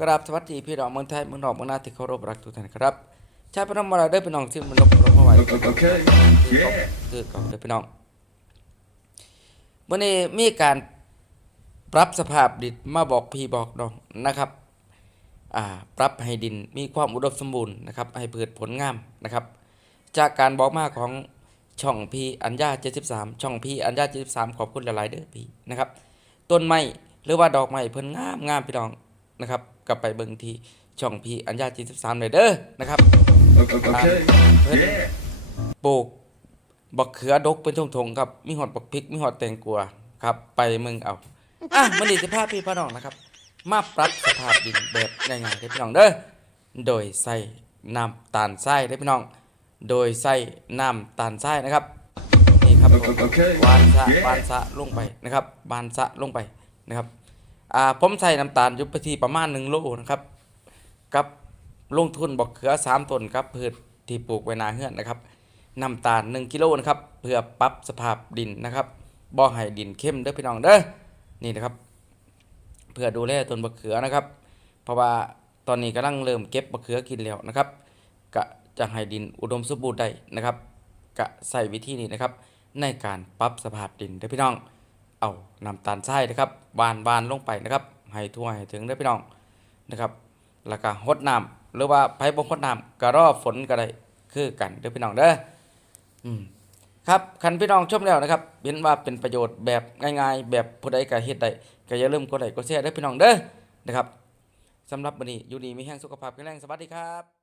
กราบสวัสดีพี่น้องเมืองไทยเมืองนอกเมืองนาที่เคารพรักทุกท่านครับชายพนมมาลาเด้อพี่น้องที่มันนบรบมาไหว Okay. คือเก่าเด้อพี่น้องวันนี้มีการปรับสภาพดินมาบอกพี่บอกน้องนะครับปรับให้ดินมีความอุดมสมบูรณ์นะครับให้พืชผลงามนะครับ จากการบอกมาของช่องพีอัญญา73 ช่องพีอัญญา73 ขอบคุณหลายๆเด้อพี่นะครับ ต้นไม้หรือว่าดอกไม้เพิ่นงามงามพี่น้อง นะครับกลับไปเบิ่งที่ช่องพีอัญญา73เลยเด้อนะครับ Okay. Yeah. ปลูกบักเขือดกเป็นทงๆครับมีหอดบักพริกมีหอดแตงกวาครับ ไปมึงเอาอะมันดีสิภาพพี่พ่อน้องนะครับ มาปรับสภาพดินแบบง่ายๆได้อพี่น้องเด้อโดยใส่น้ำตาลทรายได้อพี่น้อง โดยใส่น้ำตาลทรายนะครับนี่ครับผม Okay. วานสะ Yeah. วานสะลงไปนะครับวานสะลงไปนะครับ อ่าผมใส่น้ำตาลอยู่ไปที่ประมาณ1โลนะครับกับลงทุนบอกเขือ3ต้นครับพืชที่ปลูกไว้นาเฮือนนะครับน้ำตาล 1กิโลนะครับเพื่อปรับสภาพดินนะครับบ่ให้ดินเข้มเด้อพี่น้องเด้อนี่นะครับ เพื่อดูแลต้นบักเขือนะครับ เพราะว่าตอนนี้กำลังเริ่มเก็บบักเขือกินแล้วนะครับกะจะให้ดินอุดมสมบูรณ์ได้นะครับกะใส่วิธีนี้นะครับ ในการปรับสภาพดินเด้อพี่น้อง เอาน้ำตาลทรายนะครับวานวานลงไปนะครับให้ทั่วให้ถึงเด้พี่น้องนะครับ แล้วก็หดน้ำหรือว่าไผบ่หดน้ำก็รอฝนก็ได้คือกันเด้อพี่น้องเด้ออืมครับคันพี่น้องชมแล้วนะครับเห็นว่าเป็นประโยชน์แบบง่าย ๆ แบบผู้ใดก็เฮ็ดได้ก็อย่าลืมกดไลค์กดแชร์เด้อพี่น้องเด้อนะครับสำหรับวันนี้อยู่ดีมีแห้งสุขภาพแข็งแรงสวัสดีครับ